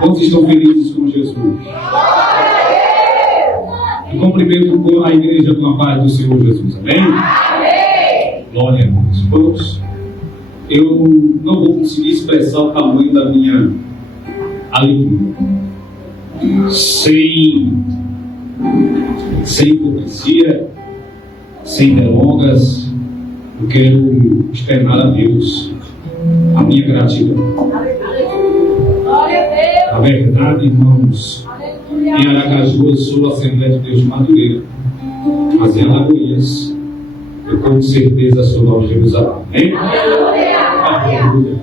Quantos estão felizes com Jesus? Eu cumprimento a igreja com a paz do Senhor Jesus. Amém? Glória a Deus. Vamos. Eu não vou conseguir expressar o tamanho da minha alegria. Sem hipocrisia, sem delongas, eu quero externar a Deus a minha gratidão. A verdade, irmãos, em Aracaju eu sou a Assembleia de Deus de Madureira, mas em Alagoinhas eu com certeza sou Nova Jerusalém. Amém? Aleluia.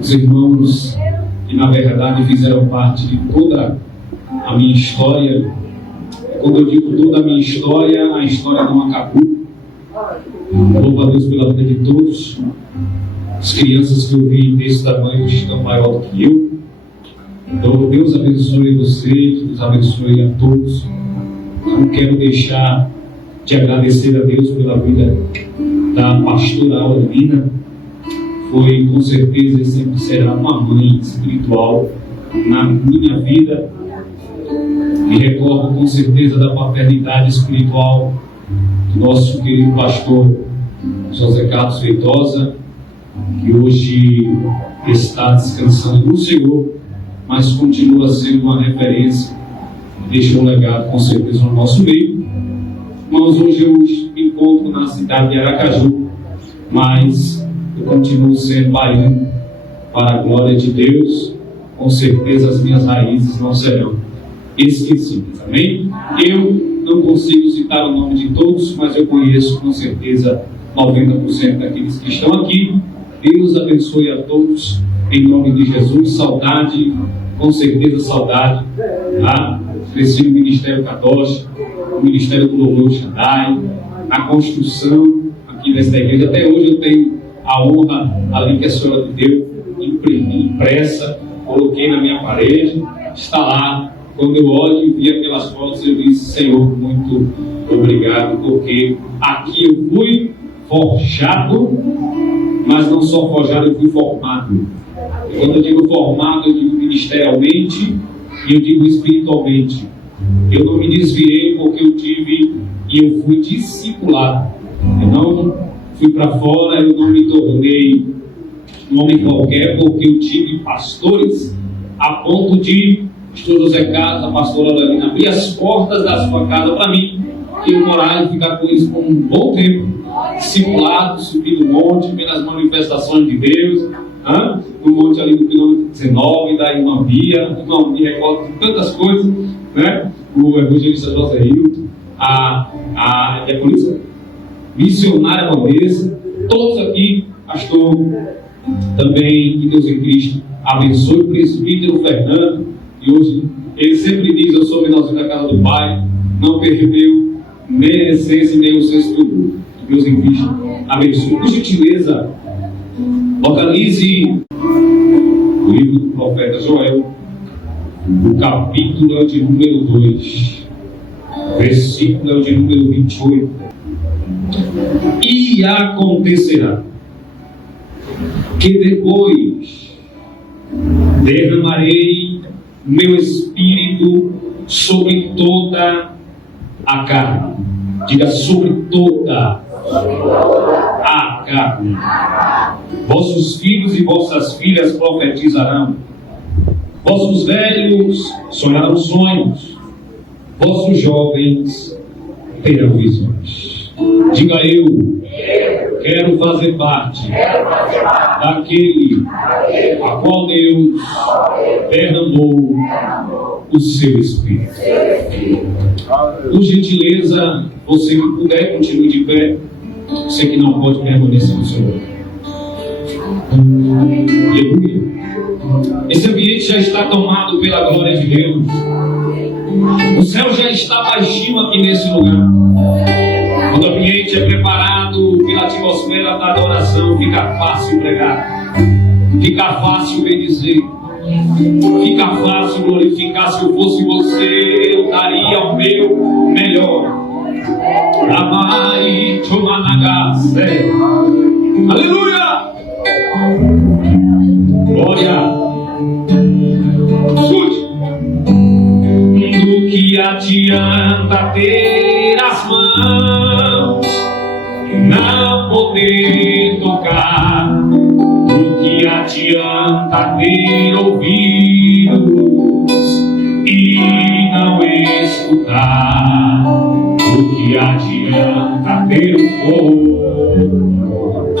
Os irmãos que na verdade fizeram parte de toda a minha história. Quando eu digo toda a minha história, a história não acabou. Louvo a Deus pela vida de todos. As crianças que eu vi desse tamanho estão maior do que eu. Então Deus abençoe vocês, Deus abençoe a todos. Não quero deixar de agradecer a Deus pela vida da pastora Aurelina. Foi com certeza e sempre será uma mãe espiritual na minha vida. Me recordo com certeza da paternidade espiritual do nosso querido pastor José Carlos Feitosa, que hoje está descansando no Senhor, mas continua sendo uma referência, deixa um legado com certeza no nosso meio. Mas hoje eu me encontro na cidade de Aracaju, mas eu continuo sendo baiano para a glória de Deus. Com certeza as minhas raízes não serão esquecidas. Amém? Eu não consigo citar o nome de todos, mas eu conheço com certeza 90% daqueles que estão aqui. Deus abençoe a todos, em nome de Jesus. Saudade, com certeza saudade. Tá? Cresci no Ministério Católico, no Ministério do Louvor Shaddai, na construção aqui desta igreja. Até hoje eu tenho a honra ali que a senhora me deu, impressa, coloquei na minha parede, está lá. Quando eu olho e vi aquelas fotos, eu disse: Senhor, muito obrigado, porque aqui eu fui forjado, mas não só forjado, eu fui formado. E quando eu digo formado, eu digo ministerialmente e eu digo espiritualmente. Eu não me desviei porque eu tive e eu fui discipulado. Eu não fui para fora, eu não me tornei um homem qualquer, porque eu tive pastores a ponto de pastor José Carlos, a pastora Aurelina, abrir as portas da sua casa para mim, e eu morar e ficar com eles por um bom tempo, discipulado, subindo o monte, vendo as manifestações de Deus, no monte ali do quilômetro 19, da irmã Bia, não me recordo de tantas coisas, né? O evangelista José Hilton, a polícia missionária Valdeza, todos aqui, pastor também, que Deus em Cristo abençoe, o presbítero Fernando. E hoje ele sempre diz: eu sou menorzinho da casa do Pai, não perdeu nem a essência nem o senso do mundo. Deus em Cristo abençoe. Por gentileza, localize o livro do profeta Joel, o capítulo é o de número 2, versículo é o de número 28. E acontecerá que depois derramarei meu espírito sobre toda a carne. Diga: sobre toda a carne. Vossos filhos e vossas filhas profetizarão, vossos velhos sonharão sonhos, vossos jovens terão visões. Diga: eu quero fazer parte daquele a qual Deus derramou o seu Espírito. Por gentileza, você que puder, continue de pé. Você que não pode, permanecer no seu lugar. Aleluia. Esse ambiente já está tomado pela glória de Deus. O céu já está baixinho aqui nesse lugar. Quando o ambiente é preparado pela atmosfera da adoração, fica fácil pregar, fica fácil bendizer, fica fácil glorificar. Se eu fosse você, eu daria o meu melhor. Amai Chomanagase. Aleluia! Glória! que adianta ter as mãos e não poder tocar? Do que adianta ter ouvidos e não escutar? Do que adianta ter um corpo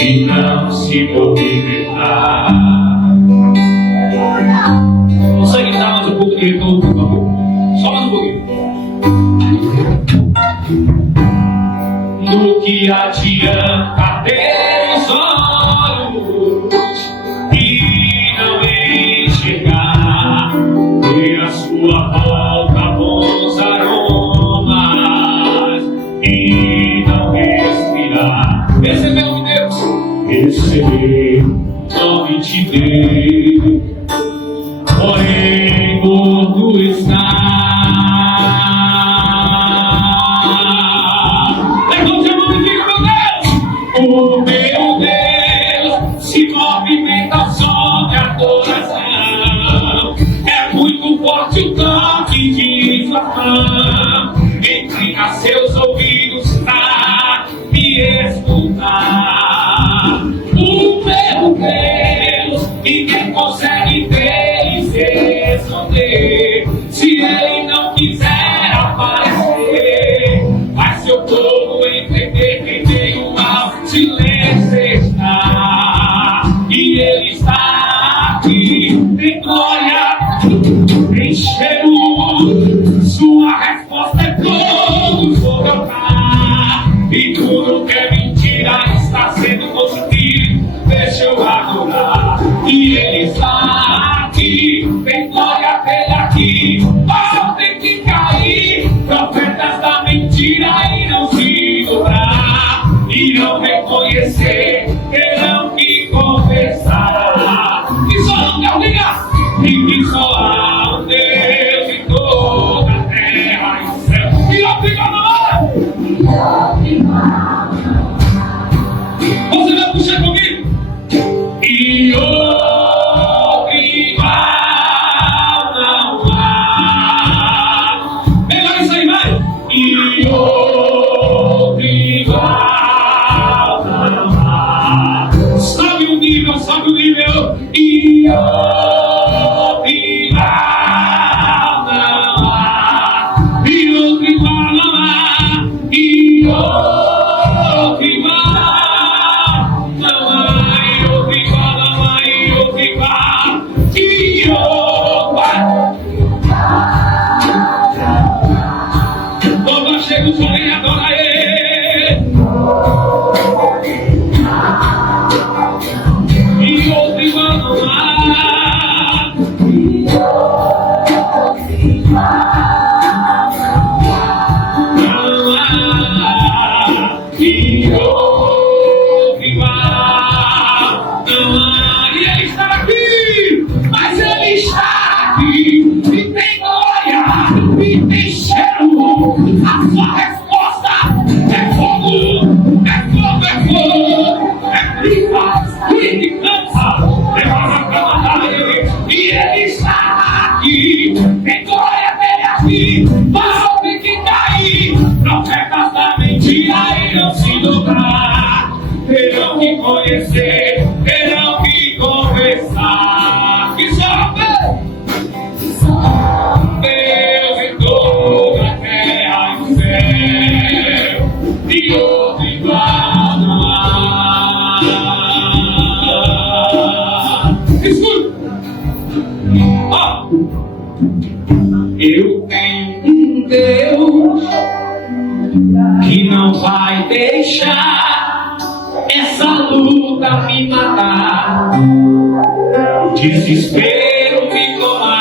e não se movimentar? Consegue dar mais um pouco de retorno, por favor? Só mais um pouquinho. Do que adianta ter os olhos e não enxergar? Ver a sua volta bons aromas e não respirar? Receber o de Deus, receber não me te dei, porém morto está. Levante a mão e diga: meu Deus, o meu Deus se movimenta ao som de adoração. É muito forte o toque de sua mão, inclina seus ouvidos para me escutar. O meu Deus, ninguém consegue ver e se esconder. Se ele não quiser aparecer, faz seu povo entender que em meio ao silêncio está. E ele está aqui, em glória, em cheiro. Sua resposta é todo sobre o altar. E tudo que é mentira está sendo construído. Deixa eu adorar. E ele está aqui, tem glória dele aqui. Só tem que cair profetas da mentira e não se dobrar. E não reconhecer, terão que confessar que só não quer ligar e que só há um Deus em toda a terra e o céu. E obrigado, mano! Você vai puxar comigo? E outro igual não há. Melhor isso aí, vai! E outro igual não há. Sobe o nível, sobe o nível. E outro igual não há. E outro igual não há. E outro igual. Quando chega o sol e adora ele, e outro igual não há. Não há. E outro igual não há. E ele está aqui, mas ele está aqui, e tem glória, e tem cheiro. A sua resposta é fogo, é fogo, é fogo, é briga, e cansa, levanta pra matar ele, e ele está aqui, tem glória dele aqui, mal tem que cair, profetas da mentira e não se dobrar, terão que conhecer, terão que conversar, que só Deus em toda a terra e o céu, e outro igual não há. Escuta! Eu tenho um Deus que não vai deixar essa luta me matar, desespero me tomar.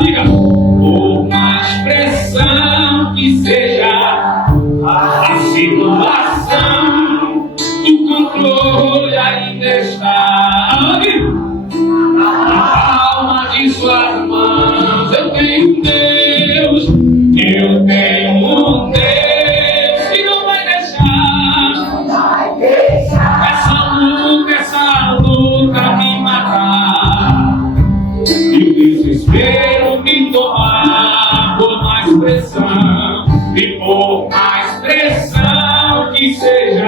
Diga, por mais pressão que seja a situação, o controle ainda está na palma de suas mãos. Eu tenho um Deus, eu tenho um Deus que não vai deixar essa luta me matar. seja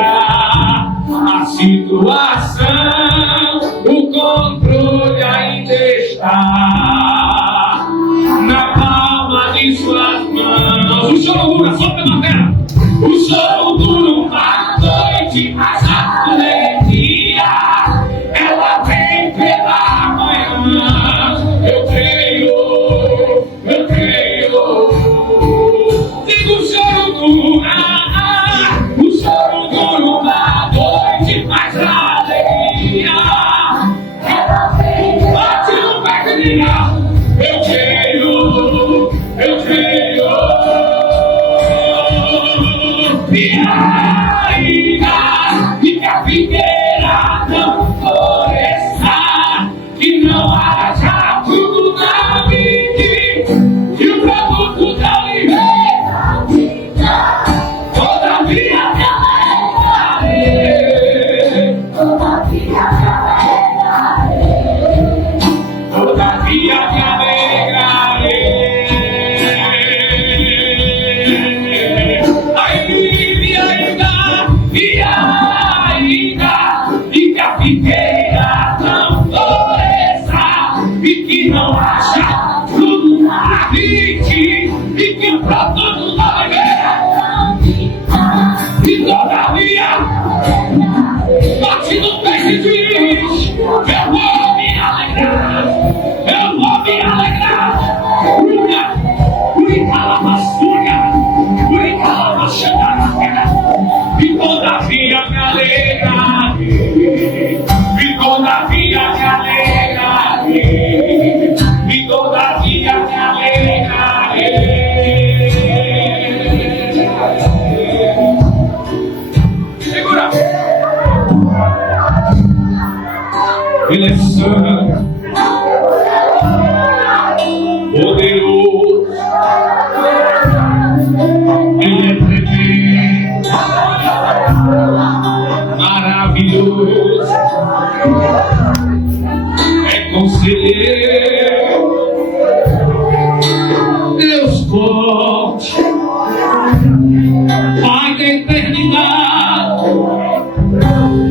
a situação, o controle ainda está na palma de suas mãos. O choro dura, solta na terra. O choro dura uma noite, mas a alegria ela vem pela manhã. Eu creio. Digo, o choro dura uma noite, mas a alegria ela vem. Bate no peito e diga, eu creio. E ainda que a figueira não floresça, que não haja fruto na vide, e o produto da oliveira, todavia me alegrarei, todavia me alegrarei. E que a figueira não floresça, e que não haja fruto na vide, e que o produto da oliveira, e todavia bate no peito e diz, eu vou me alegrar, e todavia me alegrarei, e todavia me alegrarei, e todavia me alegrarei. Segura! Ele é santo, poderoso, ele é tremendo, maravilhoso, é conselheiro, Deus forte, Pai da eternidade,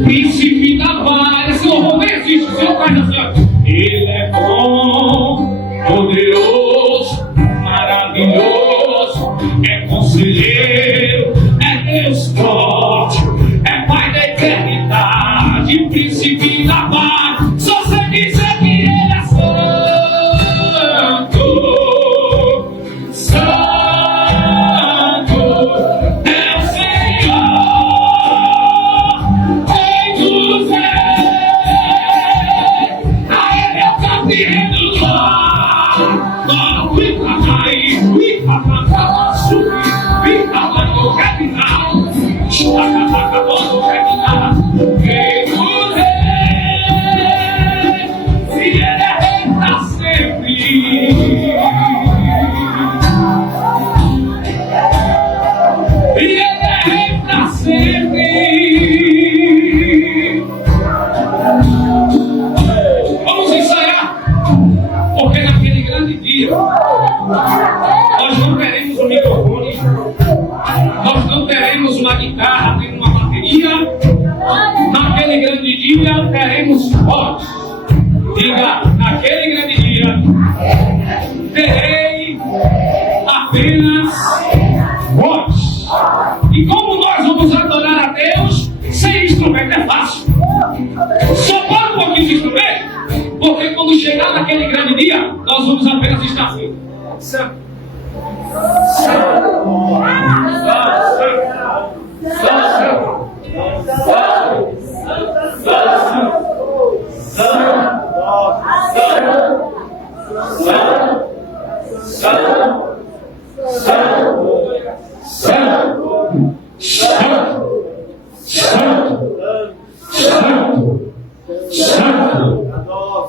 príncipe da paz. Esse louvor não existe, seu Pai da Santa. Ele é bom, poderoso, maravilhoso, é conselheiro, é Deus forte, é Pai da eternidade, príncipe da paz. Só você dizer que Ele é santo, santo é o Senhor, Rei dos reis, a Ele eu canto e rendo glória. Fica mais, fica mais do que final. Rei dos reis, se Ele é rei pra sempre. E Ele é rei pra sempre. Vamos ensaiar, porque naquele grande dia nós não teremos um microfone, nós não teremos uma guitarra, nem uma bateria. Naquele grande dia teremos voz. Diga, naquele grande dia terei apenas voz. E como nós vamos adorar a Deus sem instrumento, é fácil. Só para um pouquinho de instrumento, porque quando chegar naquele grande dia, nós vamos apenas estar assim. Santo,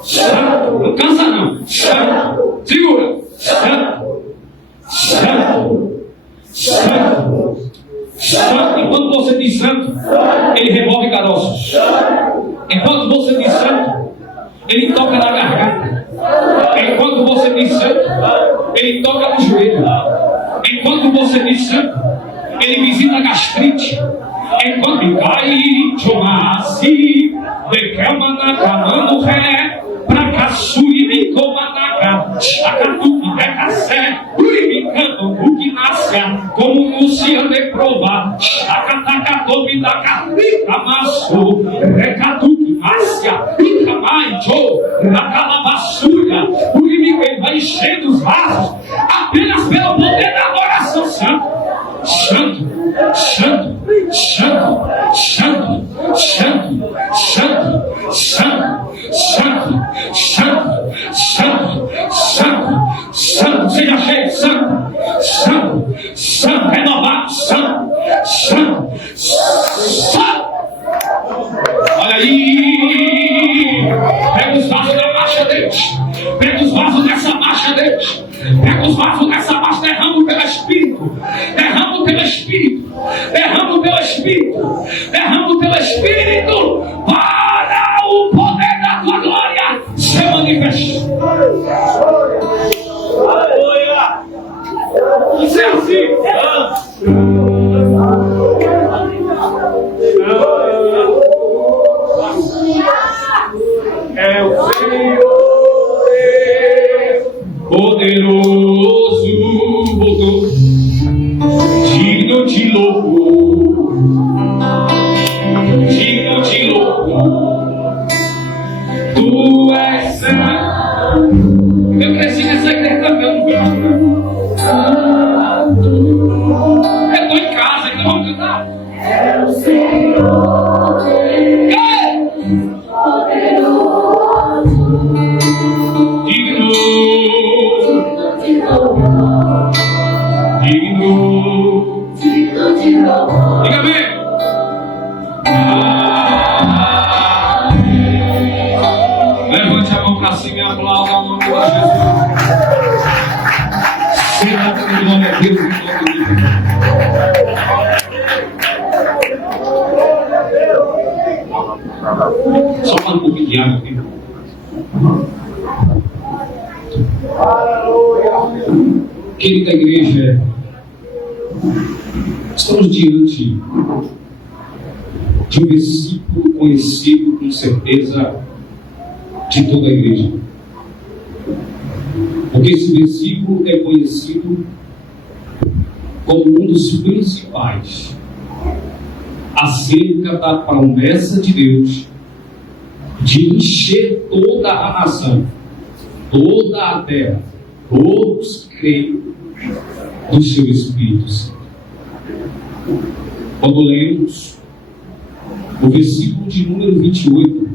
santo, não cansa não. Segura. Santo. Enquanto você diz santo, ele revolve caroços. Enquanto você diz santo, ele toca na garganta. Enquanto você diz santo, ele toca no joelho. Enquanto você diz santo, ele visita a gastrite. Enquanto Aí, Chomasi, Becamanacamano Ré, Pracaçuri, Bicomanaca, Chacatu, Becassé, Uribicando, Buquinácia, como Luciano de Prova, Chacataca, Bidaca, Icamaço, Recatuque, Márcia, Icamaicho, Racalabaçuia, Uribique, vai enchendo os vasos, apenas pelo poder da adoração santa. Santo, santo, santo, santo, santo, santo, santo, santo, santo, santo, santo, santo, seja cheio, santo, santo, santo, renovado, santo, santo, santo. Olha aí, pega os vasos da marcha deles, pega os vasos dessa marcha deles, pega os vasos dessa marcha, derrama pelo Espírito, derrama pelo Espírito, derrama pelo Espírito, derrama pelo Espírito, para o poder da tua glória se manifestar. Aleluia! Isso é assim. É o Senhor poderoso, digno de louvor, digno de louvor. Tu és santo. Eu cresci nessa igreja cantando. Eu estou em casa, então vamos cantar. É o Senhor poderoso, digno de louvor, digno de louvor. Diga bem. Levante a mão para cima e aplauda o nome de Jesus. Será que o nome é Deus em todo dia? Só para um pouquinho de água aqui. Querida igreja, estamos diante de um versículo conhecido com certeza de toda a igreja. Porque esse versículo é conhecido como um dos principais acerca da promessa de Deus de encher toda a nação, toda a terra, todos creem do seu Espírito Santo. Quando lemos o versículo de número 28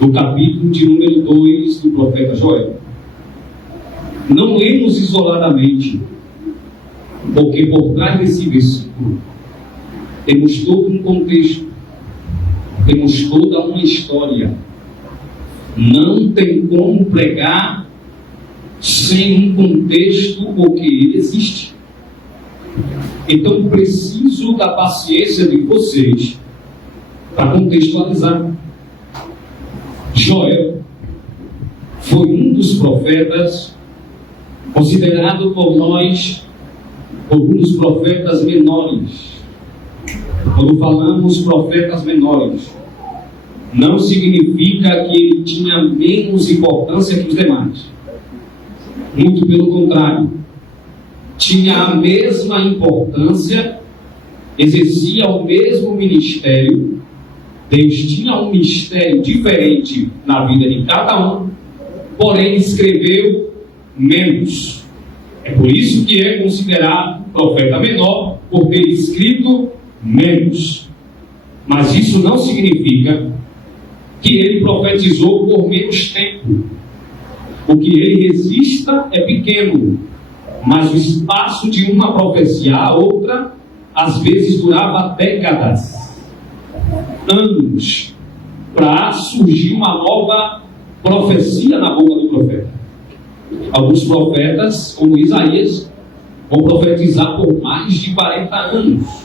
do capítulo de número 2 do profeta Joel, não lemos isoladamente, porque por trás desse versículo temos todo um contexto, temos toda uma história. Não tem como pregar sem um contexto, porque ele existe. Então preciso da paciência de vocês para contextualizar. Joel foi um dos profetas considerado por nós como um dos profetas menores. Quando falamos profetas menores, não significa que ele tinha menos importância que os demais. Muito pelo contrário, tinha a mesma importância, exercia o mesmo ministério. Deus tinha um ministério diferente na vida de cada um, porém escreveu menos. É por isso que é considerado profeta menor, por ter escrito menos. Mas isso não significa que ele profetizou por menos tempo. O que ele resista é pequeno, mas o espaço de uma profecia a outra às vezes durava décadas, anos, para surgir uma nova profecia na boca do profeta. Alguns profetas, como Isaías, vão profetizar por mais de 40 anos.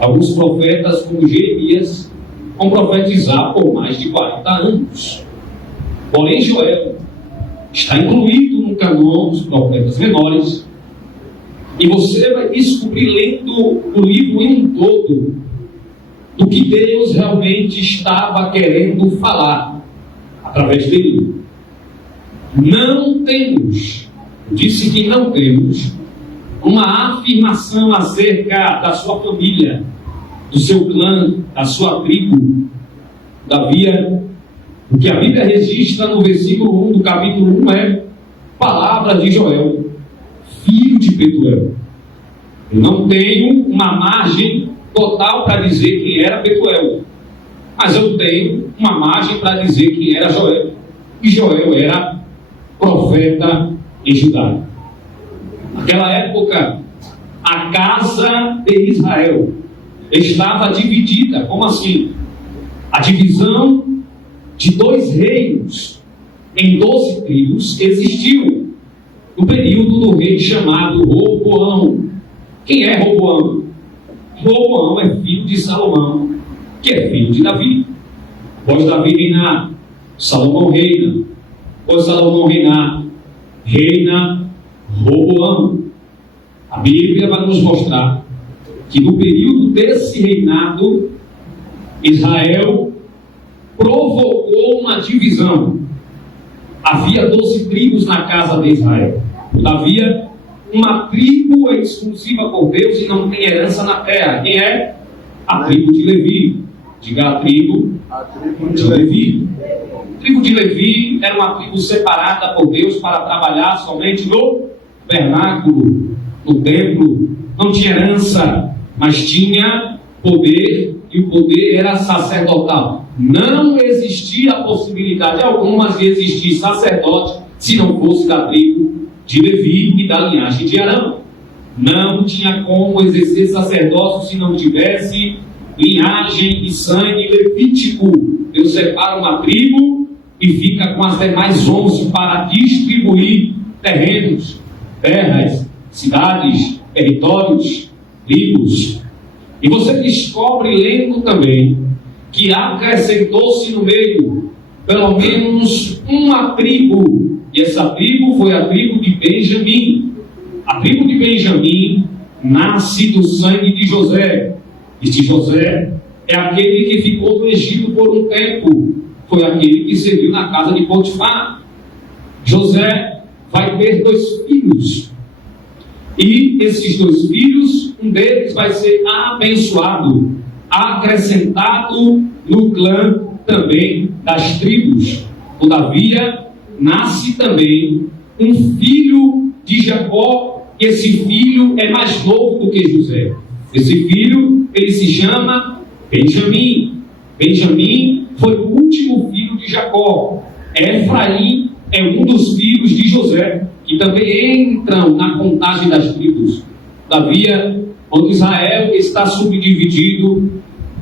Alguns profetas, como Jeremias, vão profetizar por mais de 40 anos. Porém, Joel está incluído no canão dos profetas menores, e você vai descobrir, lendo o livro em todo, do que Deus realmente estava querendo falar através dele. Não temos, disse que não temos, uma afirmação acerca da sua família, do seu clã, da sua tribo. Todavia, o que a Bíblia registra no versículo 1 do capítulo 1 é palavra de Joel, filho de Betuel. Eu não tenho uma margem total para dizer quem era Betuel, mas eu tenho uma margem para dizer quem era Joel. E Joel era profeta em Judá. Naquela época, a casa de Israel estava dividida. Como assim? A divisão de 2 reinos em 12 tribos existiu no período do rei chamado Roboão. Quem é Roboão? Roboão é filho de Salomão, que é filho de Davi. Após Davi reinar, Salomão reina. Após Salomão reinar, reina Roboão. A Bíblia vai nos mostrar que no período desse reinado, Israel provocou uma divisão. Havia 12 tribos na casa de Israel. Todavia, uma tribo é exclusiva por Deus e não tem herança na terra. Quem é? A tribo de Levi. Diga a tribo de Levi. A tribo de Levi era uma tribo separada por Deus para trabalhar somente no tabernáculo, no templo. Não tinha herança, mas tinha poder, e o poder era sacerdotal. Não existia a possibilidade alguma de existir sacerdote se não fosse da tribo de Levi e da linhagem de Arão. Não tinha como exercer sacerdócio se não tivesse linhagem e sangue levítico. Deus separa uma tribo e fica com as demais 11 para distribuir terrenos, terras, cidades, territórios, tribos. E você descobre, lendo também, que acrescentou-se no meio pelo menos uma tribo, e essa tribo foi a tribo de Benjamim. A tribo de Benjamim nasce do sangue de José. Este José é aquele que ficou no Egito por um tempo, foi aquele que serviu na casa de Potifar. José vai ter 2 filhos, e esses 2 filhos, um deles vai ser abençoado, acrescentado no clã também das tribos. Todavia, nasce também um filho de Jacó, e esse filho é mais novo do que José. Esse filho, ele se chama Benjamim. Benjamim foi o último filho de Jacó. Efraim é um dos filhos de José, que também entram na contagem das tribos. Todavia, quando Israel está subdividido,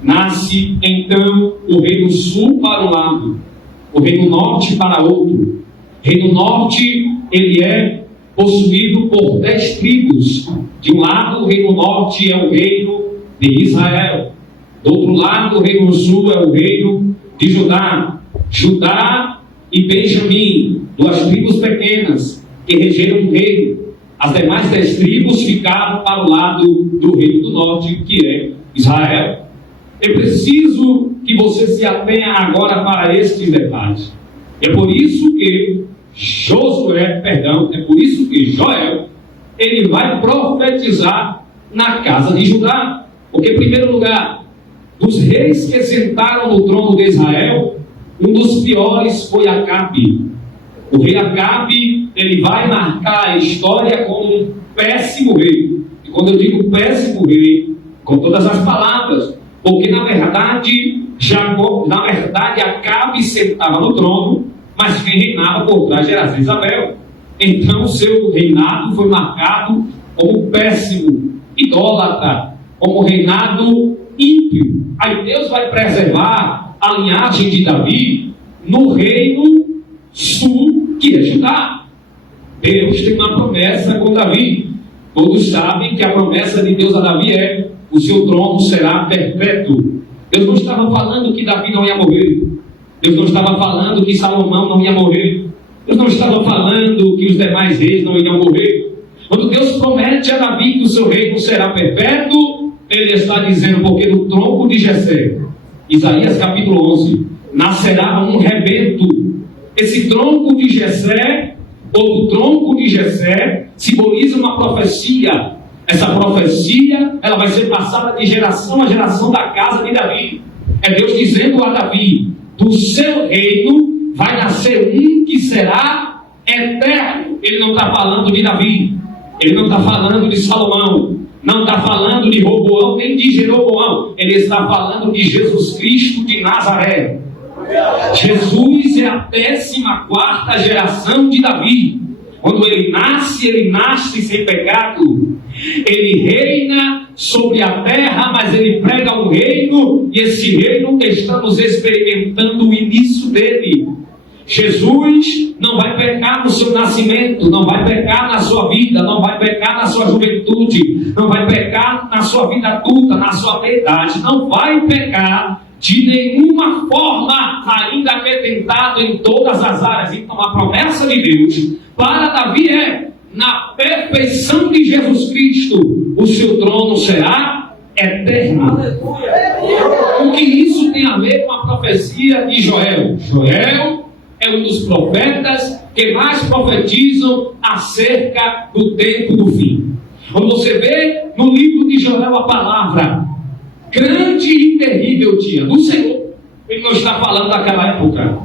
nasce então o reino sul para um lado, o reino norte para outro. Reino norte, ele é possuído por 10 tribos. De um lado, o reino norte é o reino de Israel. Do outro lado, o reino sul é o reino de Judá. Judá e Benjamim, 2 tribos pequenas que regeram o reino. As demais 10 tribos ficaram para o lado do reino do norte, que é Israel. Eu preciso que você se atenha agora para estes detalhes. É por isso que Joel, ele vai profetizar na casa de Judá. Porque, em primeiro lugar, dos reis que sentaram no trono de Israel, um dos piores foi Acabe. O rei Acabe, ele vai marcar a história como um péssimo rei. E quando eu digo péssimo rei, com todas as palavras, porque na verdade Acabe sentava no trono, mas quem reinava por trás era Jezabel. Então o seu reinado foi marcado como péssimo, idólatra, como reinado ímpio. Aí Deus vai preservar a linhagem de Davi no reino sul, que é Judá. Deus tem uma promessa com Davi. Todos sabem que a promessa de Deus a Davi é: o seu trono será perpétuo. Deus não estava falando que Davi não ia morrer. Deus não estava falando que Salomão não ia morrer. Deus não estava falando que os demais reis não iriam morrer. Quando Deus promete a Davi que o seu reino será perpétuo, Ele está dizendo, porque do tronco de Jessé, Isaías capítulo 11, nascerá um rebento. Esse tronco de Jessé, ou o tronco de Jessé, simboliza uma profecia. Essa profecia, ela vai ser passada de geração a geração da casa de Davi. É Deus dizendo a Davi, do seu reino vai nascer um que será eterno. Ele não está falando de Davi, ele não está falando de Salomão, não está falando de Roboão, nem de Jeroboão. Ele está falando de Jesus Cristo de Nazaré. Jesus é a 14ª geração de Davi. Quando ele nasce sem pecado. Ele reina sobre a terra, mas ele prega um reino, e esse reino estamos experimentando o início dele. Jesus não vai pecar no seu nascimento, não vai pecar na sua vida, não vai pecar na sua juventude, não vai pecar na sua vida adulta, na sua meia-idade, não vai pecar de nenhuma forma, ainda que tentado em todas as áreas. Então a promessa de Deus para Davi é: na perfeição de Jesus Cristo, o seu trono será eterno. O que isso tem a ver com a profecia de Joel? Joel é um dos profetas que mais profetizam acerca do tempo do fim. Quando você vê no livro de Joel a palavra grande e terrível dia do Senhor, ele não está falando daquela época,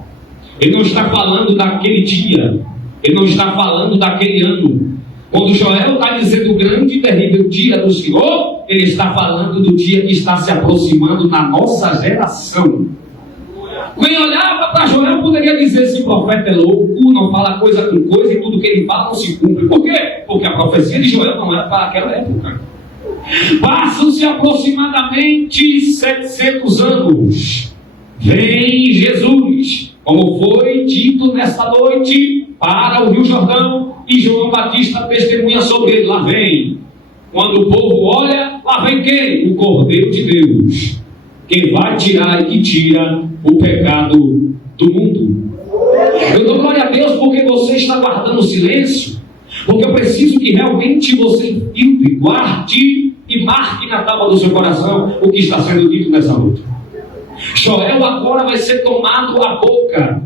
ele não está falando daquele dia, ele não está falando daquele ano. Quando Joel está dizendo o grande e terrível dia do Senhor, ele está falando do dia que está se aproximando na nossa geração. Quem olhava para Joel poderia dizer: esse profeta é louco, não fala coisa com coisa, e tudo que ele fala não se cumpre. Por quê? Porque a profecia de Joel não era para aquela época. Passam-se aproximadamente 700 anos. Vem Jesus, como foi dito nesta noite, para o Rio Jordão, e João Batista testemunha sobre ele. Lá vem. Quando o povo olha, lá vem quem? O Cordeiro de Deus, que vai tirar e que tira o pecado do mundo. Eu dou glória a Deus porque você está guardando silêncio, porque eu preciso que realmente você filtre, guarde e marque na tábua do seu coração o que está sendo dito nessa noite. Joel agora vai ser tomado à boca,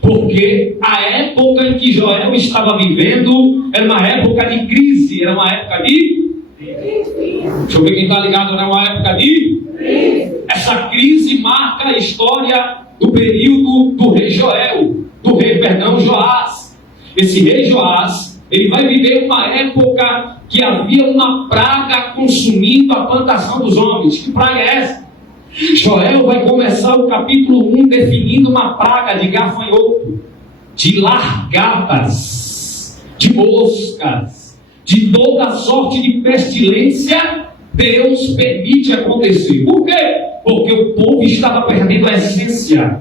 porque a época em que Joel estava vivendo era uma época de crise, era uma época de... Deixa eu ver quem está ligado, era uma época de... Essa crise marca a história do período do rei Joás. Esse rei Joás, ele vai viver uma época que havia uma praga consumindo a plantação dos homens. Que praga é essa? Joel vai começar o capítulo 1 definindo uma praga de gafanhoto, de largatas, de moscas, de toda sorte de pestilência. Deus permite acontecer. Por quê? Porque o povo estava perdendo a essência.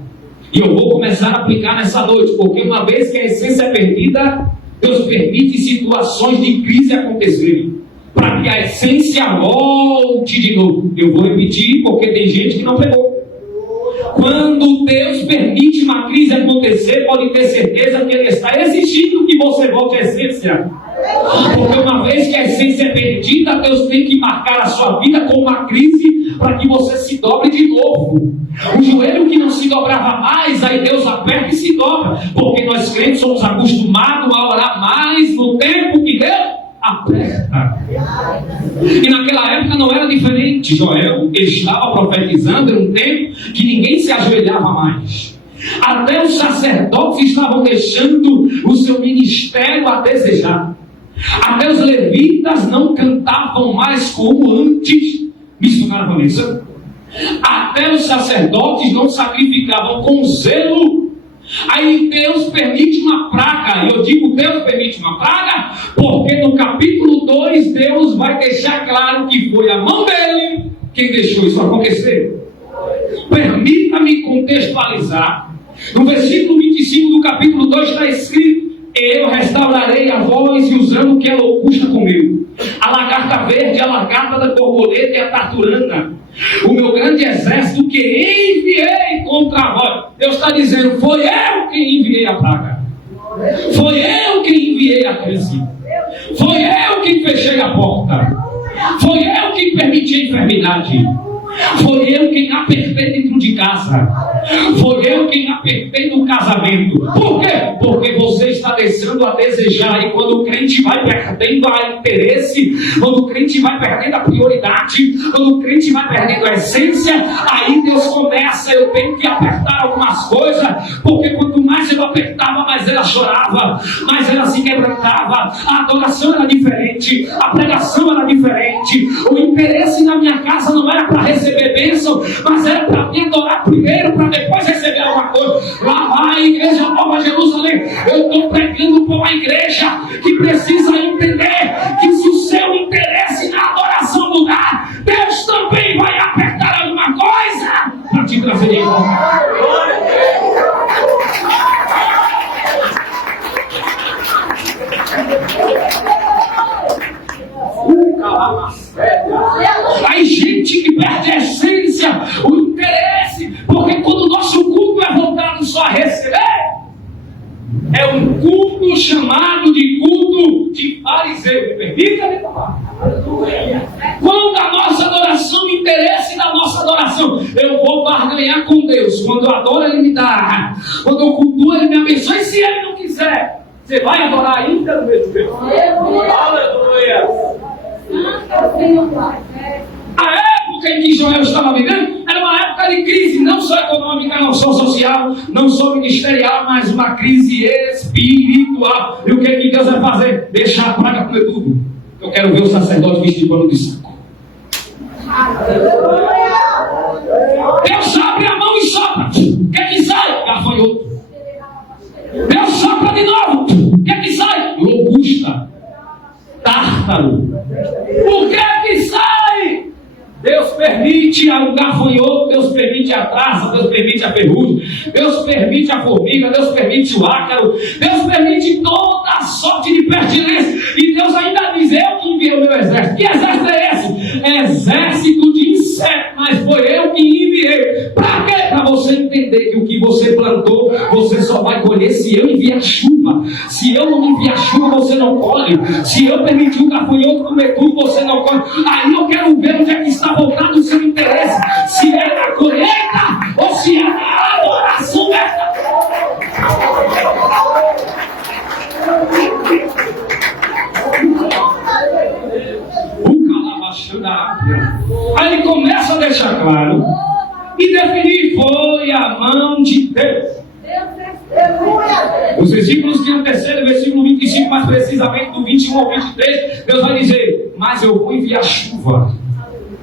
E eu vou começar a aplicar nessa noite, porque uma vez que a essência é perdida, Deus permite situações de crise acontecerem, para que a essência volte de novo. Eu vou repetir, porque tem gente que não pegou. Quando Deus permite uma crise acontecer, pode ter certeza que Ele está exigindo que você volte à essência. Porque uma vez que a essência é perdida, Deus tem que marcar a sua vida com uma crise para que você se dobre de novo. O joelho que não se dobrava mais, aí Deus aperta e se dobra, porque nós crentes somos acostumados a orar mais no tempo que Deus aperta. E naquela época não era diferente. Joel estava profetizando em um tempo que ninguém se ajoelhava mais. Até os sacerdotes estavam deixando o seu ministério a desejar. Até os levitas não cantavam mais como antes. Missionário Vanessa. Até os sacerdotes não sacrificavam com zelo. Aí Deus permite uma praga. Eu digo Deus permite uma praga porque no capítulo 2 Deus vai deixar claro que foi a mão dele quem deixou isso acontecer. Permita-me contextualizar. No versículo 25 do capítulo 2 está escrito: eu restaurarei a voz e os ramos que a locusta comeu, a lagarta verde, a lagarta da borboleta e a tarturana, o meu grande exército que enviei contra vós. Deus está dizendo: foi eu quem enviei a praga, foi eu quem enviei a crise, foi eu quem fechei a porta, foi eu quem permiti acidente e enfermidade. Foi eu quem apertei dentro de casa. Foi eu quem apertei no casamento. Por quê? Porque você está deixando a desejar. E quando o crente vai perdendo a interesse, quando o crente vai perdendo a prioridade, quando o crente vai perdendo a essência, aí Deus começa, eu tenho que apertar algumas coisas, porque quanto mais eu apertava, mais ela chorava, mais ela se quebrantava. A adoração era diferente, a pregação era diferente. O interesse na minha casa não era para receber bênção, mas era para me adorar primeiro, para depois receber alguma coisa. Lá vai a igreja Nova Jerusalém. Eu estou pregando para uma igreja que precisa entender que se o seu interesse na adoração mudar, Deus também vai apertar alguma coisa para te trazer de volta. Aí gente que perde a essência, o interesse, porque quando o nosso culto é voltado só a receber, é um culto chamado de culto de fariseu. Me permita me falar. Quando a nossa adoração, o interesse da nossa adoração, eu vou barganhar com Deus. Quando eu adoro, Ele me dá. Quando eu cultuo, Ele me abençoa. E se Ele não quiser, você vai adorar ainda no mesmo tempo. Aleluia. A época em que Joel estava vivendo era uma época de crise, não só econômica, não só social, não só ministerial, mas uma crise espiritual. E o que Deus vai fazer? Deixar a praga comer tudo. Eu quero ver o sacerdote vestido de pano de saco. Deus abre a mão e sopra. O que sai? Gafanhoto. Deus sopra de novo. O que sai? Locusta. Tártaro. O que sai? Deus permite o gafanhoto, Deus permite a traça, Deus permite a ferrugem, Deus permite a formiga, Deus permite o ácaro, Deus permite toda a sorte de pestilência. E Deus ainda diz: eu que enviei o meu exército. Que exército é esse? Exército de insetos, mas foi eu que enviei. Para quê? Para você entender que o que você plantou, você só vai colher se eu enviar chuva. Se eu não enviar chuva, você não colhe. Se eu permitir o gafanhoto comer tudo, você não colhe. Aí eu quero ver onde é que está voltado o seu interesse. Se é na colheita ou se é na adoração. O calabachão da água. Aí ele começa a deixar claro e definir: foi a mão de Deus. Os versículos que antecedem, versículo 25, mais precisamente do 21 ao 23, Deus vai dizer: mas eu vou enviar chuva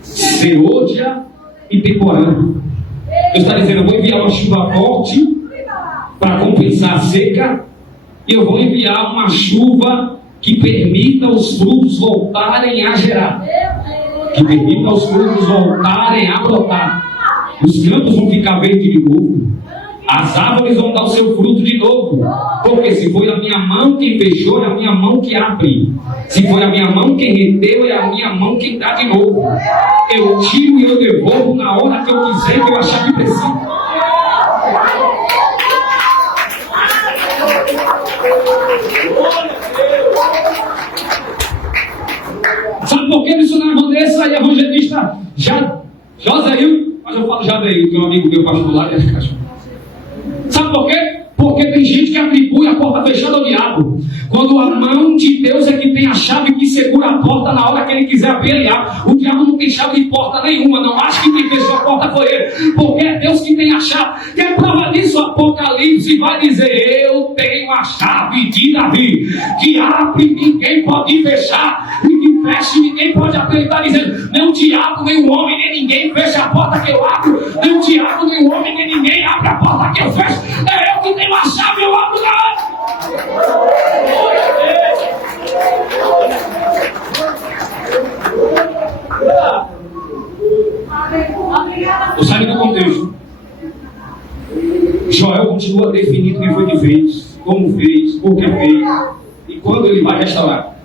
serôdia e temporânea. Deus está dizendo: eu vou enviar uma chuva forte para compensar a seca, e eu vou enviar uma chuva que permita os frutos voltarem a gerar, que permita os frutos voltarem a brotar. Os campos vão ficar verdes de novo, as árvores vão dar o seu fruto de novo. Porque se foi a minha mão quem fechou, é a minha mão que abre. Se foi a minha mão quem reteu, é a minha mão quem dá de novo. Eu tiro e eu devolvo na hora que eu quiser, que eu achar que precisa. Sabe por que missionário Vanessa e evangelista Joséil? Mas eu falo Jadeil, que é um amigo meu particular, e é cachorro. Sabe por quê? Porque tem gente que atribui a porta fechada ao diabo, quando a mão de Deus é que tem a chave que segura a porta na hora que Ele quiser abrir. O diabo não tem chave de porta nenhuma. Não acho que quem fechou a porta foi ele, porque é Deus que tem a chave. Quer prova disso? Apocalipse vai dizer: eu tenho a chave de Davi, que abre e ninguém pode fechar, e que fecha e ninguém pode abrir. Ele está dizendo: nem o diabo, nem o homem, nem ninguém fecha a porta que eu abro, nem o diabo, nem o homem, nem ninguém abre a porta que eu fecho. É eu que tenho a chave, eu abro na. Você sabe do contexto. Joel continua definindo quem foi que fez, como fez, por que fez e quando ele vai restaurar.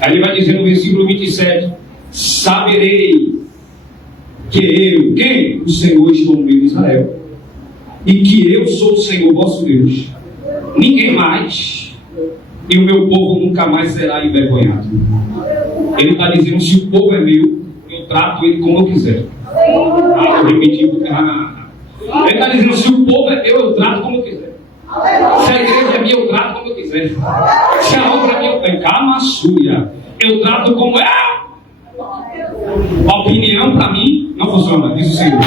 Aí ele vai dizer no versículo 27: saberei que eu, quem? O Senhor, estou no meio de Israel, e que eu sou o Senhor vosso Deus, ninguém mais, e o meu povo nunca mais será envergonhado. Ele está dizendo: se o povo é meu, eu trato ele como eu quiser. Eu repeti porque ele está dizendo, se o povo é meu, eu trato como eu quiser. Se a igreja é minha, eu trato como eu quiser. Se a obra é minha, eu tenho calma suja. Eu trato como é. A opinião para mim não funciona, diz o Senhor.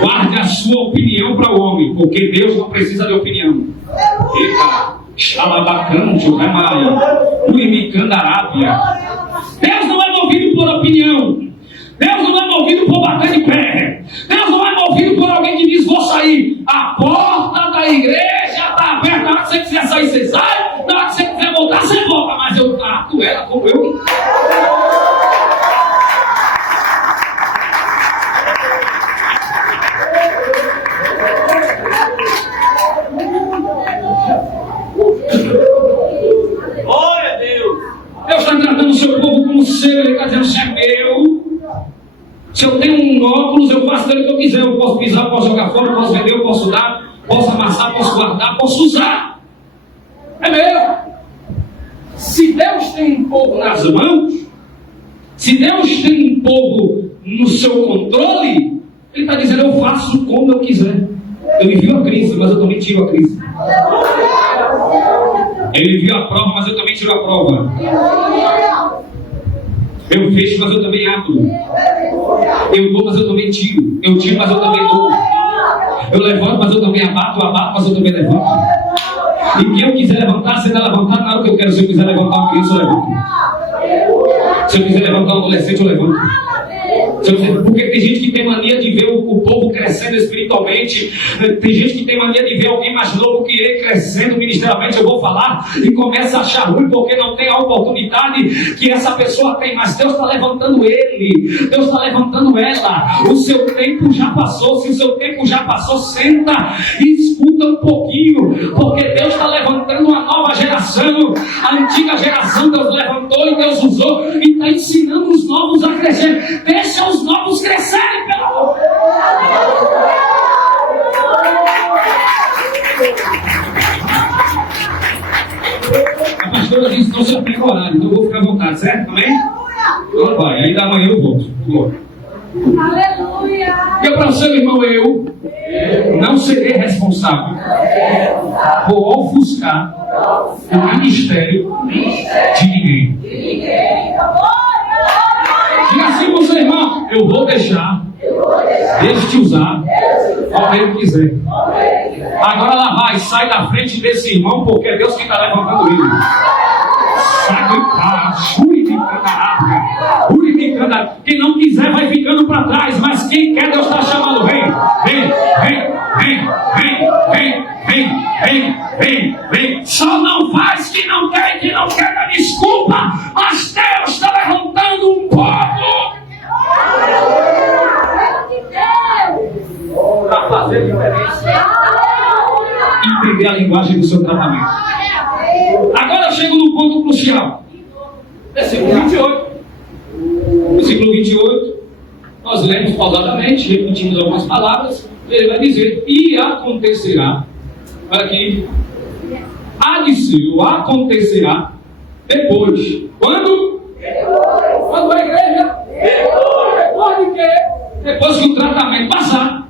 Guarde a sua opinião para o homem, porque Deus não precisa de opinião. Eita, xalabacante, remaia, urimicandarábia. Deus não é movido por opinião. Deus não é movido por bater de pé. Deus não é movido por alguém que diz, vou sair. A porta da igreja está aberta. Na hora que você quiser sair, você sai. Na hora que você quiser voltar, você volta. Mas eu trato ela como eu. Glória a Deus. Deus está tratando o seu povo como seu. Ele está dizendo, isso é meu. Se eu tenho um óculos, eu faço dele o que eu quiser. Eu posso pisar, eu posso jogar fora, eu posso vender, eu posso dar, posso amassar, posso guardar, posso usar. É meu. Se Deus tem um povo nas mãos, se Deus tem um povo no seu controle, Ele está dizendo, eu faço como eu quiser. Ele viu a crise, mas eu também tiro a crise. Ele viu a prova, mas eu também tiro a prova. Eu fecho, mas eu também abro. Eu dou, mas eu também tiro. Eu tiro, mas eu também dou. Eu levanto, mas eu também abato. Eu abato, mas eu também levanto. E quem eu quiser levantar, será levantado na hora que eu quero. Se eu quiser levantar uma criança, eu levanto. Se eu quiser levantar um adolescente, eu levanto. Porque tem gente que tem mania de ver o povo crescendo espiritualmente. Tem gente que tem mania de ver alguém mais novo que ele crescendo ministerialmente. Eu vou falar e começa a achar ruim porque não tem a oportunidade que essa pessoa tem. Mas Deus está levantando ele, Deus está levantando ela. O seu tempo já passou. Se o seu tempo já passou, senta e escuta um pouquinho, porque Deus está levantando uma nova geração. A antiga geração Deus levantou e Deus usou e está ensinando os novos a crescer. Deixa os novos crescerem, pelo amor. A pastora disse, não se apega o horário, então eu vou ficar à vontade, certo? Amém? Então vai, aí da manhã eu volto. Aleluia! Porque para o seu irmão, eu não serei responsável por ofuscar o ministério de ninguém. Diga assim para o seu irmão, eu vou deixar Deus te usar como Ele quiser. Agora lá vai, sai da frente desse irmão, porque é Deus que está levantando ele. Sai do carro, quem não quiser vai ficando para trás, mas quem quer Deus está chamando. Vem, vem, vem, vem, vem, vem, vem, vem, vem, vem. Só não faz que não quer, dá desculpa, mas Deus está levantando um povo para fazer diferença. Entender a linguagem do seu tratamento. Agora eu chego no ponto crucial. Versículo 28. Versículo 28. Nós lemos pausadamente, repetimos algumas palavras. Ele vai dizer, e acontecerá. Olha aqui. Há de ser, ou acontecerá depois. Quando? Quando a igreja? Depois de quê? Depois que o tratamento passar.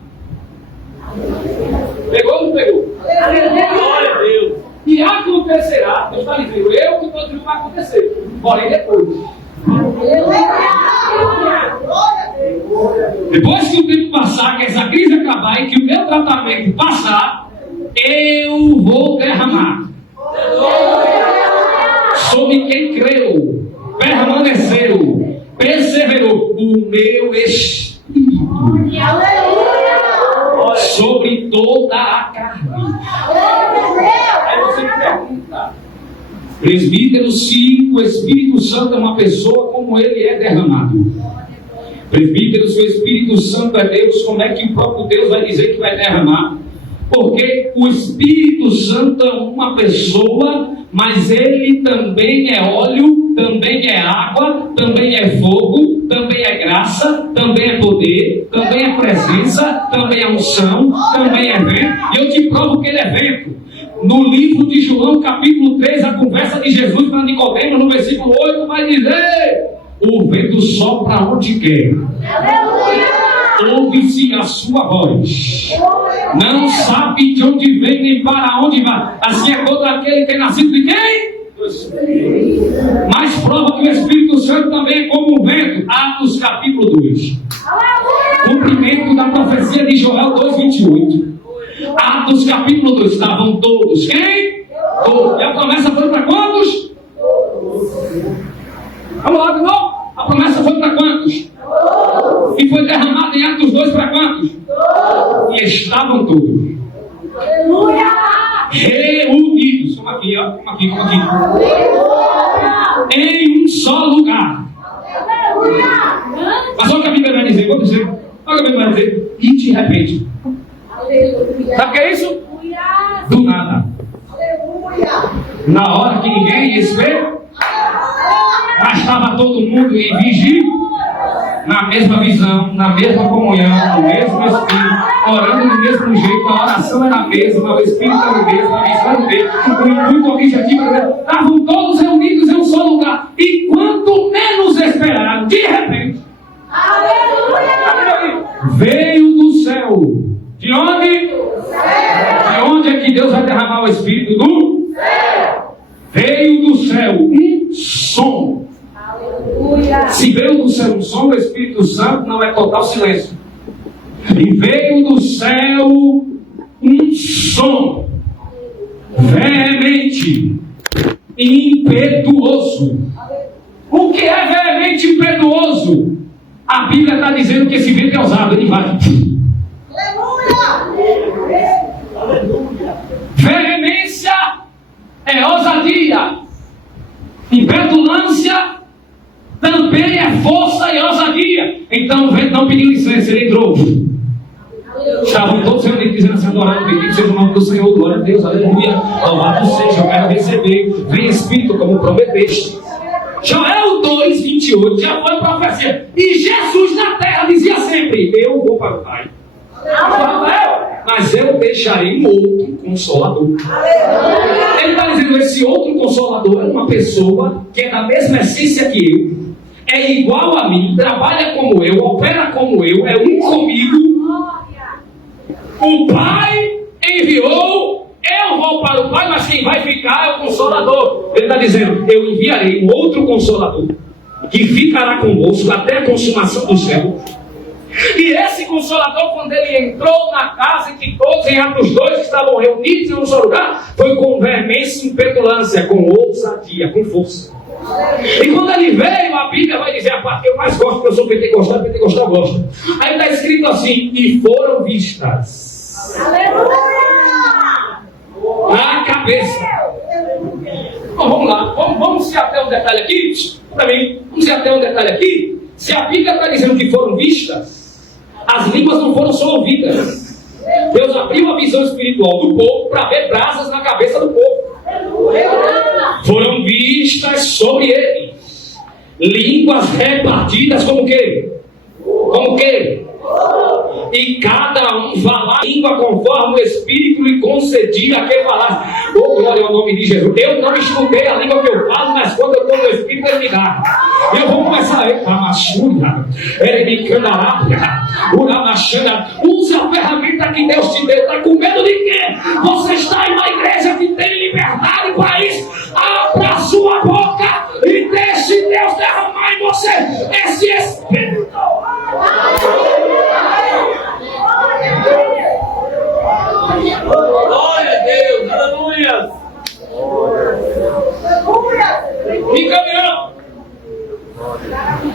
Pegou ou não pegou? Glória a Deus. E acontecerá, Deus está dizendo, eu que estou dizendo que vai acontecer. Porém depois. Depois que o tempo passar, que essa crise acabar e que o meu tratamento passar, eu vou derramar sobre quem creu, permaneceu, perseverou o meu Espírito sobre toda a carne. Aí você me pergunta, presbítero, se o Espírito Santo é uma pessoa, como ele é derramado? Presbítero, se o Espírito Santo é Deus, como é que o próprio Deus vai dizer que vai derramar? Porque o Espírito Santo é uma pessoa, mas ele também é óleo, também é água, também é fogo, também é graça, também é poder, também é presença, também é unção, também é vento. E eu te provo que ele é vento. No livro de João, capítulo 3, a conversa de Jesus para Nicodemos, no versículo 8, vai dizer: o vento sopra onde quer, ouve-se a sua voz, não sabe de onde vem nem para onde vai. Assim é todo aquele que é nascido de quem? Mas prova que o Espírito Santo também é como um vento. Atos capítulo 2, cumprimento da profecia de Joel 2:28. Atos capítulo 2, estavam todos. Quem? Todos. E a promessa foi para quantos? Vamos lá de novo. A promessa foi para quantos? E foi derramada em Atos 2 para quantos? E estavam todos reunidos. Como aqui, ó. Como aqui. Em um só lugar. Mas olha o que a Bíblia vai dizer. Vou dizer. Olha o que a Bíblia vai dizer. E de repente. Sabe o que é isso? Do nada. Na hora que ninguém espera, mas estava todo mundo em vigília, na mesma visão, na mesma comunhão, no mesmo Espírito, orando do mesmo jeito, a oração era a mesma, o Espírito era o mesmo, a visão era o mesmo, o intuito, o objetivo era o mesmo. Estavam todos reunidos em um só lugar. E quanto menos esperaram, de repente, veio do céu. De onde? De onde é que Deus vai derramar o Espírito? Do céu. Veio do céu um som. Se veio do céu um som, o Espírito Santo não é total silêncio. E veio do céu um som veemente, impetuoso. O que é veemente e impetuoso? A Bíblia está dizendo que esse vento é ousado, ele vai. Veemência é ousadia. Impetulância também é força e ousadia. Então o vento não pediu licença, ele entrou. Estavam todos reunidos dizendo assim: adorando, bendito seja o nome do Senhor, glória a Deus, aleluia, louvado seja, eu quero receber, vem Espírito como prometeste. Joel 2:28 já foi profecia. E Jesus na terra dizia sempre: eu vou para o Pai, mas eu deixarei um outro Consolador. Ele está dizendo: esse outro Consolador é uma pessoa que é da mesma essência que eu, é igual a mim, trabalha como eu, opera como eu, é um comigo. O Pai enviou, eu vou para o Pai, mas quem vai ficar é o Consolador. Ele está dizendo: eu enviarei um outro Consolador que ficará convosco até a consumação do céu. E esse Consolador, quando ele entrou na casa em que todos em Atos 2 estavam reunidos em um só lugar, foi com veemência e impetulância, com ousadia, com força. E quando ele veio, a Bíblia vai dizer a parte que eu mais gosto, porque eu sou pentecostal gosta. Aí está escrito assim: e foram vistas. Aleluia! Na cabeça. Então, vamos lá, vamos se até um detalhe aqui, para mim, vamos se até um detalhe aqui. Se a Bíblia está dizendo que foram vistas, as línguas não foram só ouvidas. Deus abriu a visão espiritual do povo para ver brasas na cabeça do povo. Foram vistas sobre eles línguas repartidas como quê? Como quê? E cada um falava a língua conforme o Espírito lhe concedia que falasse. Oh, glória ao nome de Jesus. Eu não escutei a língua que eu falo, mas quando eu estou no Espírito, ele me dá. Eu vou começar a use a ferramenta que Deus te deu. Está com medo de quê? Você está em uma igreja que tem liberdade para isso. Abra a sua boca e deixe Deus derramar em você esse Espírito. Glória a Deus, aleluia. E caminhão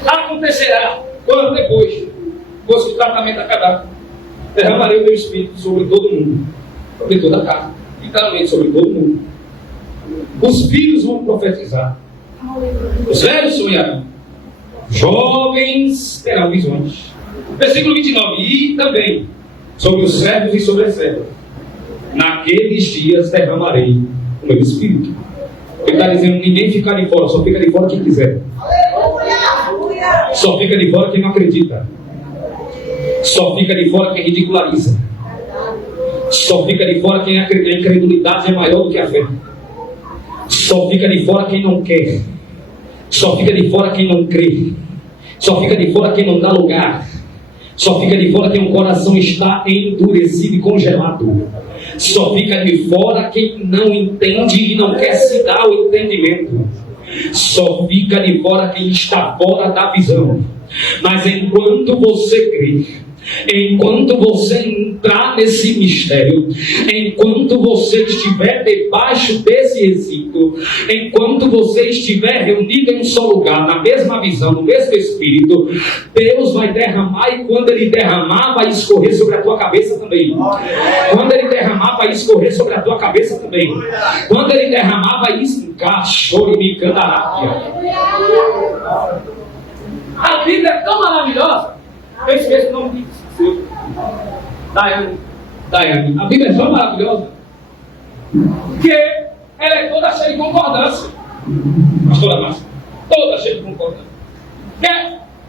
acontecerá quando depois que o tratamento acabar, derramarei o meu Espírito sobre todo mundo, sobre toda a casa, literalmente sobre todo mundo. Os filhos vão profetizar, os velhos sonharão, jovens terão visões. Versículo 29. E também sobre os servos e sobre as servas, naqueles dias derramarei o meu Espírito. Ele está dizendo: ninguém fica de fora, só fica de fora quem quiser. Só fica de fora quem não acredita. Só fica de fora quem ridiculariza. Só fica de fora quem a incredulidade é maior do que a fé. Só fica de fora quem não quer. Só fica de fora quem não crê. Só fica de fora quem não dá lugar. Só fica de fora quem o coração está endurecido e congelado. Só fica de fora quem não entende e não quer se dar o entendimento. Só fica de fora quem está fora da visão. Mas enquanto você crê, enquanto você entrar nesse mistério, enquanto você estiver debaixo desse exílio, enquanto você estiver reunido em um só lugar, na mesma visão, no mesmo espírito, Deus vai derramar, e quando Ele derramar, vai escorrer sobre a tua cabeça também. Quando Ele derramar, vai escorrer sobre a tua cabeça também. Quando Ele derramar, vai esquentar, chore me cantarápia. A Bíblia é tão maravilhosa. Eu esqueço o nome disso. Daiane. A Bíblia é tão maravilhosa Que ela é toda cheia de concordância. Pastora Márcia, toda cheia de concordância.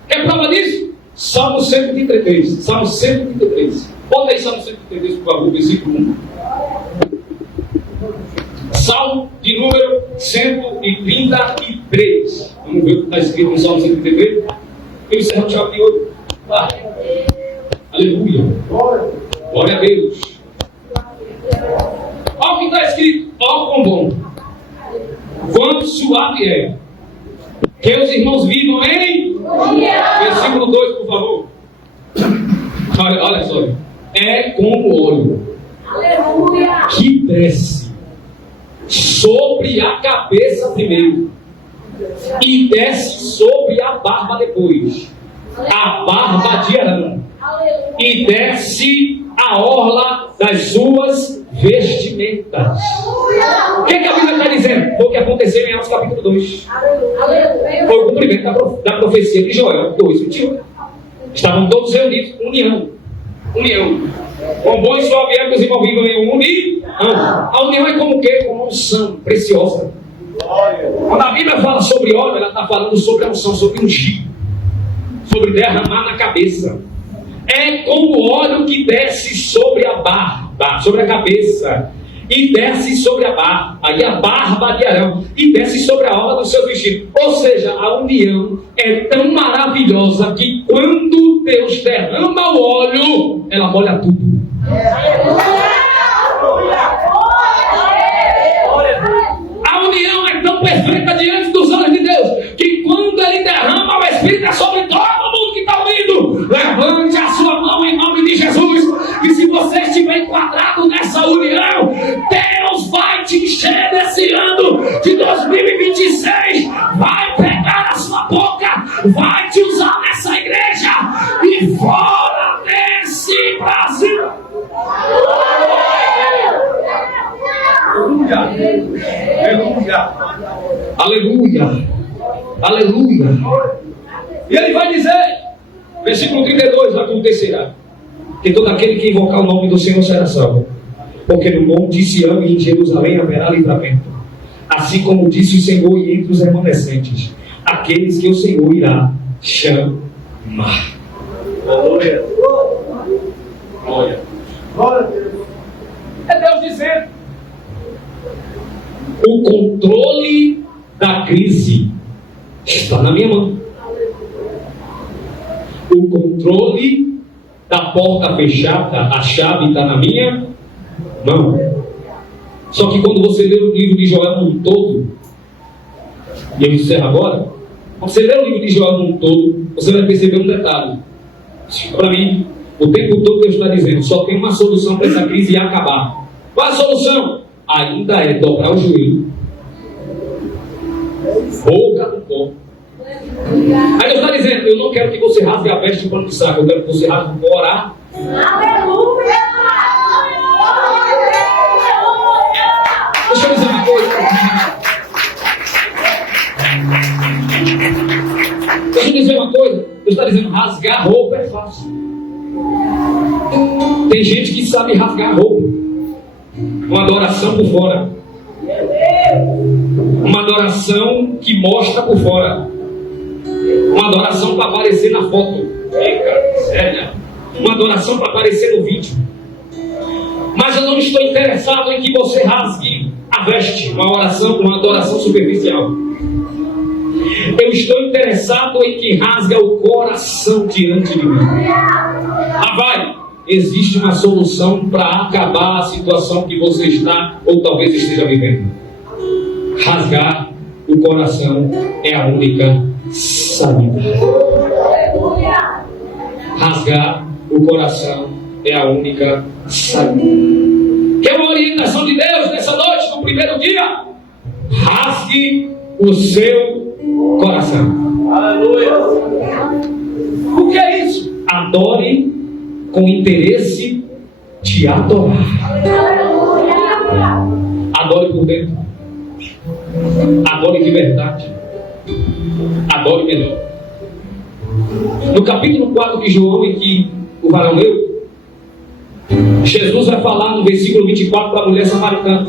Quer prova disso? Salmo 133. Salmo 133. Bota aí Salmo 133, por favor, versículo 1. Salmo de número 133. Vamos ver o que está escrito no Salmo 133. Eu encerro o chave de ouro. Aleluia. Glória a Deus. Olha o que está escrito. Olha o quão bom. Quanto suave é. Que os irmãos vivam em. Versículo 2, por favor. Olha só. É como óleo. Aleluia. Que desce sobre a cabeça primeiro e desce sobre a barba depois, a barba de Arão, e desce a orla das suas vestimentas. O que a Bíblia está dizendo? Foi o que aconteceu em Atos capítulo 2. Foi o cumprimento da profecia de Joel 2:21. Estavam todos reunidos, união. Com bom e suave é que os irmãos vivam em união. A união é como o quê? Como unção preciosa. Quando a Bíblia fala sobre óleo, ela está falando sobre a unção, sobre ungir, sobre derramar na cabeça. É como o óleo que desce sobre a barba, sobre a cabeça, e desce sobre a barba, aí a barba de Arão, e desce sobre a orla do seu vestido. Ou seja, a união é tão maravilhosa que quando Deus derrama o óleo, ela molha tudo. A união é tão perfeita diante dos olhos de Deus que quando Ele derrama o Espírito é sobre todo mundo que está ouvindo. Levante a sua mão em nome de Jesus, e se você estiver enquadrado nessa união, Deus vai te encher desse ano de 2026, vai pegar a sua boca, vai te usar nessa igreja e fora desse Brasil. Aleluia. E ele vai dizer, versículo 32, acontecerá que todo aquele que invocar o nome do Senhor será salvo, porque no monte de Sião e em Jerusalém haverá livramento, assim como disse o Senhor, e entre os remanescentes, aqueles que o Senhor irá chamar. Glória. É Deus dizendo: o controle da crise está na minha mão. O controle da porta fechada, a chave está na minha mão. Só que quando você lê o livro de Joel num todo, e eu encerro agora, quando você lê o livro de Joel num todo, você vai perceber um detalhe. Para mim, o tempo todo Deus está dizendo, só tem uma solução para essa crise e acabar. Qual a solução? Ainda é dobrar o joelho, boca no pó. Aí Deus está dizendo, eu não quero que você rasgue a veste de pano de saco, eu quero que você rasgue o pó, orar. Aleluia! Deixa eu dizer uma coisa. Deixa eu dizer uma coisa. Deus está dizendo, rasgar roupa é fácil. Tem gente que sabe rasgar roupa. Uma adoração por fora. Uma adoração que mostra por fora. Uma adoração para aparecer na foto. Uma adoração para aparecer no vídeo. Mas eu não estou interessado em que você rasgue a veste, uma oração, uma adoração superficial. Eu estou interessado em que rasgue o coração diante de mim. Ah, vai! Existe uma solução para acabar a situação que você está ou talvez esteja vivendo. Rasgar o coração é a única saída. Rasgar o coração é a única saída. Que é uma orientação de Deus nessa noite, no primeiro dia. Rasgue o seu coração. Aleluia. O que é isso? Adore com interesse de adorar. Adore por dentro. Adore de verdade. Adore melhor. No capítulo 4 de João, em que o varão leu, Jesus vai falar no versículo 24 para a mulher samaritana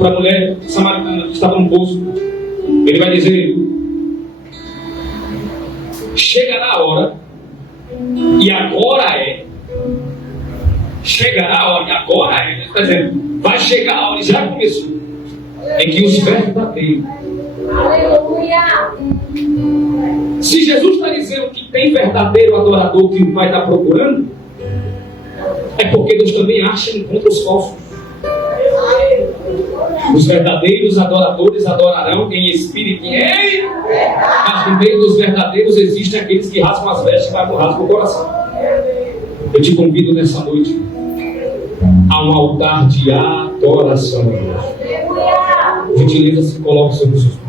que estava no poço. Ele vai dizer: chegará a hora, e agora é. Chegará a hora, e agora é. Ele está dizendo, vai chegar a hora, e já começou, em que os verdadeiros. Se Jesus está dizendo que tem verdadeiro adorador que vai estar procurando, é porque Deus também acha e encontra os falsos. Os verdadeiros adoradores adorarão em espírito e em... Mas no meio dos verdadeiros existem aqueles que rasgam as vestes e rasgam o coração. Eu te convido nessa noite a um altar de adoração. Por gentileza, se coloque sobre os seus pés.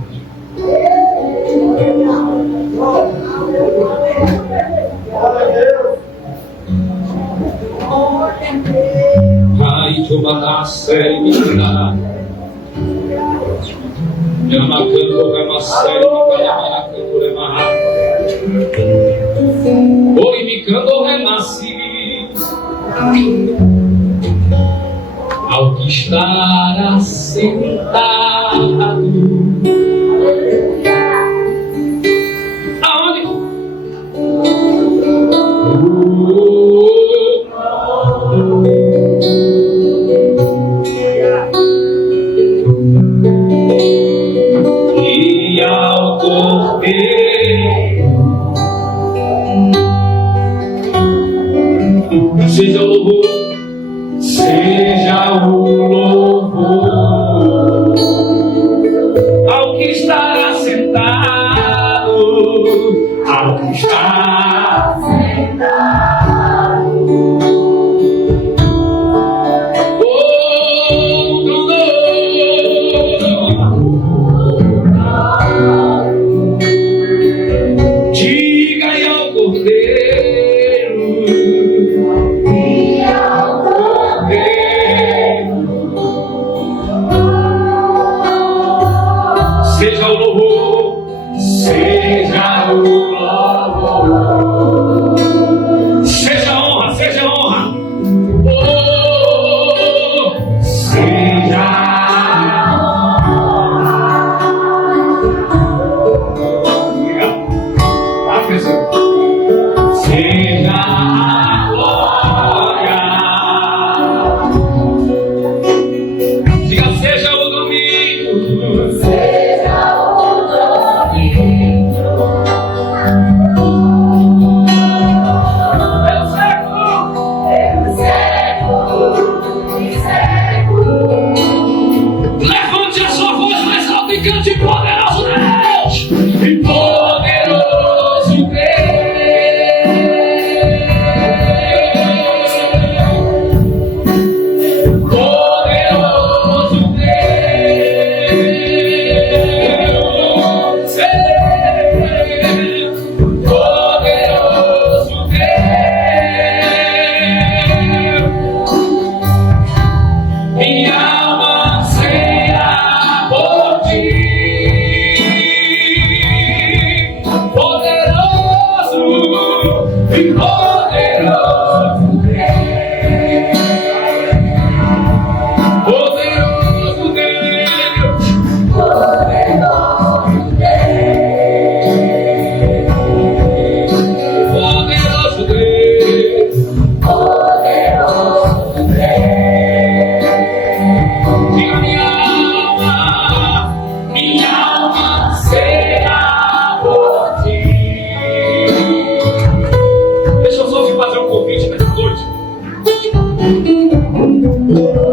Ai, Jobadá, série, me dará. Yamacanto, Remassere, Micayamanacanto, Remará. Olimicando, Renasci. Ao que estar assentado. Aonde? E ao Cordeiro seja o louvor, seja o louvor ao que estará sentado, ao que está sentado. Oh, diga aí ao Cordeiro, e ao Cordeiro.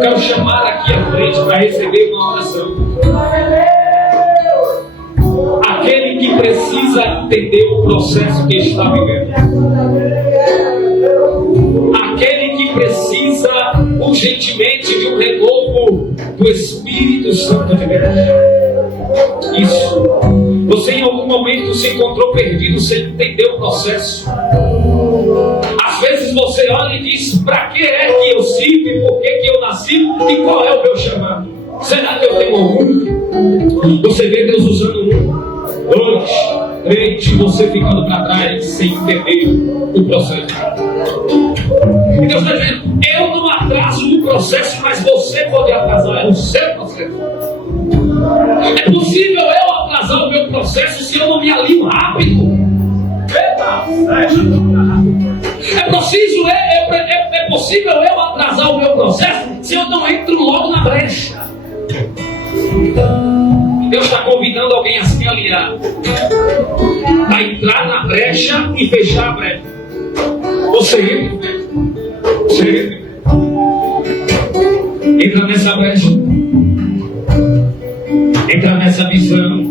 Quero chamar aqui à frente para receber uma oração. Aquele que precisa entender o processo que está vivendo. Aquele que precisa urgentemente de um renovo do Espírito Santo de Deus. Isso. Você em algum momento se encontrou perdido sem entender o processo. Às vezes você olha e diz: para que é que eu sirvo? Por que eu nasci? E qual é o meu chamado? Será que eu tenho algum? Você vê Deus usando 1, 2, 3, e você ficando para trás sem entender o processo. E Deus está dizendo: eu não atraso o processo, mas você pode atrasar o seu processo. É possível eu atrasar o meu processo se eu não me alinho rápido? É possível eu atrasar o meu processo se eu não entro logo na brecha? Deus está convidando alguém a se alinhar, a entrar na brecha e fechar a brecha. Você entra nessa brecha, entra nessa visão,